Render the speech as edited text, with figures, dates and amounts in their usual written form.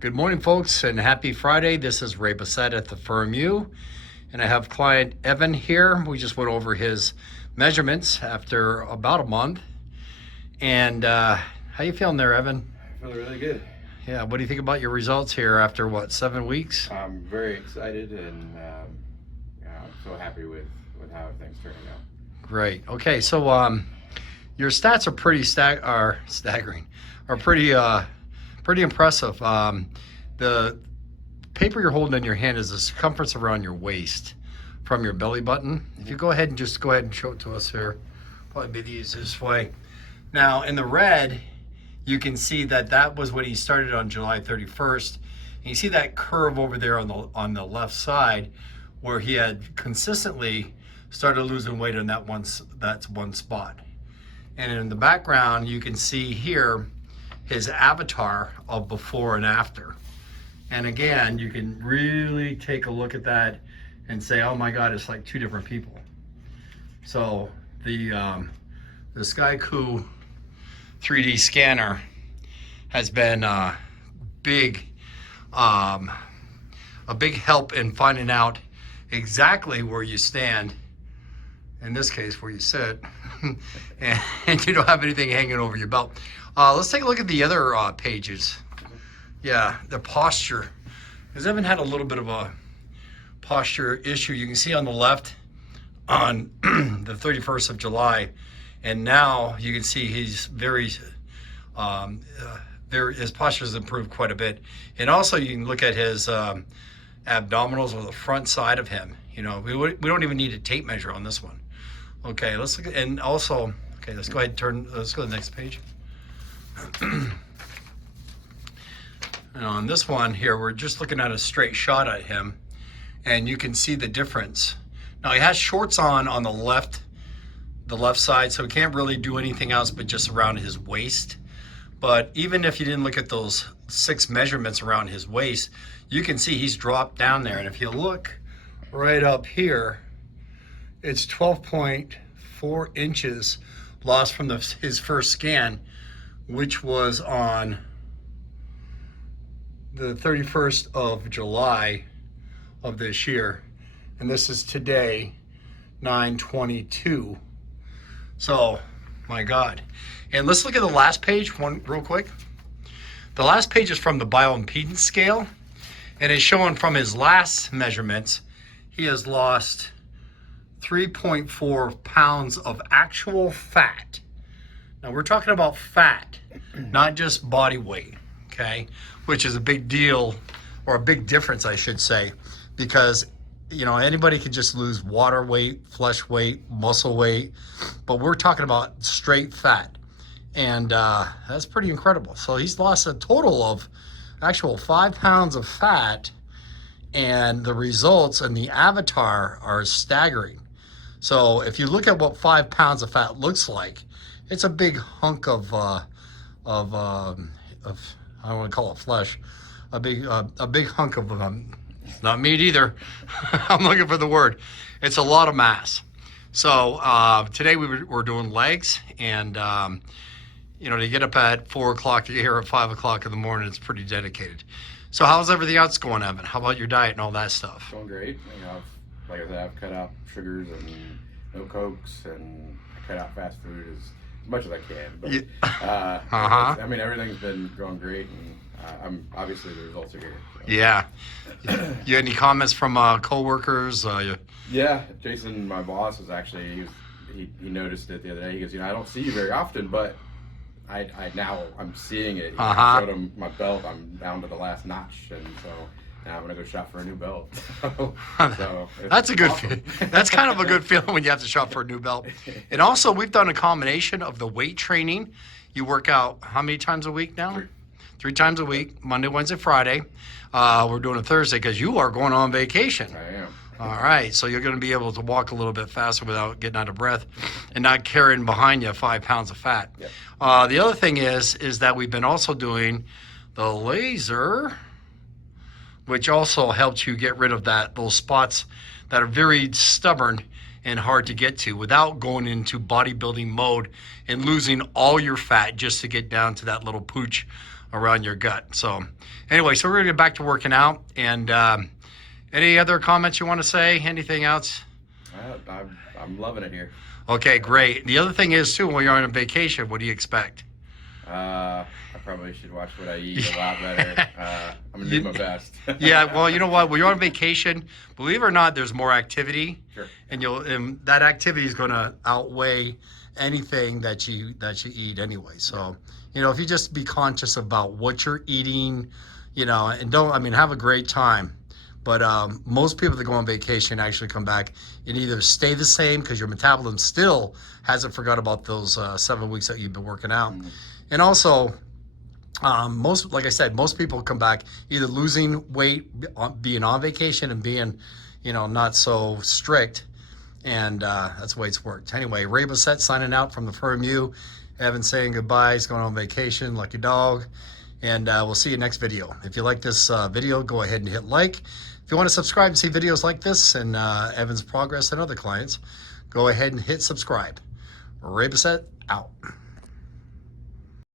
Good morning, folks, and happy Friday. This is Ray Bessette at the Firm U, and I have client Evan here. We just went over his measurements after about a month. And how you feeling there, Evan? I feel really good. Yeah, what do you think about your results here after, what, 7 weeks? I'm very excited, and I'm so happy with how everything's turning out. Great. Okay, so your stats are pretty staggering, are pretty impressive. The paper you're holding in your hand is the circumference around your waist from your belly button. If you go ahead and show it to us here, probably be the easiest way. Now in the red, you can see that was when he started on July 31st. And you see that curve over there on the left side where he had consistently started losing weight on that's one spot. And in the background, you can see here his avatar of before and after. And again, you can really take a look at that and say, oh my God, it's like two different people. So the SkyCoo 3D scanner has been a big help in finding out exactly where you stand, in this case where you sit, and you don't have anything hanging over your belt. Let's take a look at the other pages. Yeah, the posture. Because Evan had a little bit of a posture issue. You can see on the left on the 31st of July, and now you can see he's his posture has improved quite a bit. And also you can look at his abdominals or the front side of him. You know, we don't even need a tape measure on this one. Okay, let's look at, and also, okay, let's go ahead and let's go to the next page. And on this one here, we're just looking at a straight shot at him, and you can see the difference. Now he has shorts on the left side, so he can't really do anything else but just around his waist. But even if you didn't look at those 6 measurements around his waist, you can see he's dropped down there. And if you look right up here, it's 12.4 inches lost from his first scan, which was on the 31st of July of this year. And this is today, 9/22. So, my God. And let's look at the last page, one real quick. The last page is from the Bio-Impedance Scale, and it's showing from his last measurements, he has lost 3.4 pounds of actual fat. Now we're talking about fat, not just body weight, okay? Which is a big deal, or a big difference, I should say, because, you know, anybody can just lose water weight, flesh weight, muscle weight, but we're talking about straight fat. And that's pretty incredible. So he's lost a total of actual 5 pounds of fat, and the results and the avatar are staggering. So if you look at what 5 pounds of fat looks like, it's a big hunk of I don't want to call it flesh, a big hunk of it's not meat either. I'm looking for the word. It's a lot of mass. So today we're doing legs, and you know, to get up at 4 o'clock to get here at 5 o'clock in the morning, it's pretty dedicated. So how's everything else going, Evan? How about your diet and all that stuff? Going great. You know, like I said, I've cut out sugars and no cokes, and I cut out fast food as much as I can. But I mean, everything's been going great, and obviously the results are good. So. Yeah. You had any comments from coworkers? Yeah, Jason, my boss, was actually he noticed it the other day. He goes, you know, I don't see you very often, but I'm seeing it. I showed him my belt. I'm down to the last notch, and so now I'm gonna go shop for a new belt. So that's a good awesome. That's kind of a good feeling when you have to shop for a new belt. And also, we've done a combination of the weight training. You work out how many times a week now? 3 times a week, Monday, Wednesday, Friday. We're doing a Thursday because you are going on vacation. I am. All right, so you're going to be able to walk a little bit faster without getting out of breath and not carrying behind you 5 pounds of fat. Yep. The other thing is that we've been also doing the laser, which also helps you get rid of those spots that are very stubborn and hard to get to without going into bodybuilding mode and losing all your fat just to get down to that little pooch around your gut. So anyway, so we're gonna get back to working out. And any other comments you want to say? Anything else? I'm loving it here. Okay, great. The other thing is too, when you're on a vacation, what do you expect? I probably should watch what I eat a lot better. I'm gonna do my best. Yeah, well, you know what? When you're on vacation, believe it or not, there's more activity, Sure. and that activity is going to outweigh anything that you eat anyway. So, you know, if you just be conscious about what you're eating, you know, and have a great time. But most people that go on vacation actually come back and either stay the same because your metabolism still hasn't forgot about those 7 weeks that you've been working out. Mm-hmm. And also, like I said, most people come back either losing weight, being on vacation and being, you know, not so strict. And that's the way it's worked. Anyway, Ray Bessette signing out from the Firm U. Evan saying goodbye. He's going on vacation. Lucky dog. And we'll see you next video. If you like this video, go ahead and hit like. If you want to subscribe and see videos like this and Evan's progress and other clients, go ahead and hit subscribe. Ray Bessette out.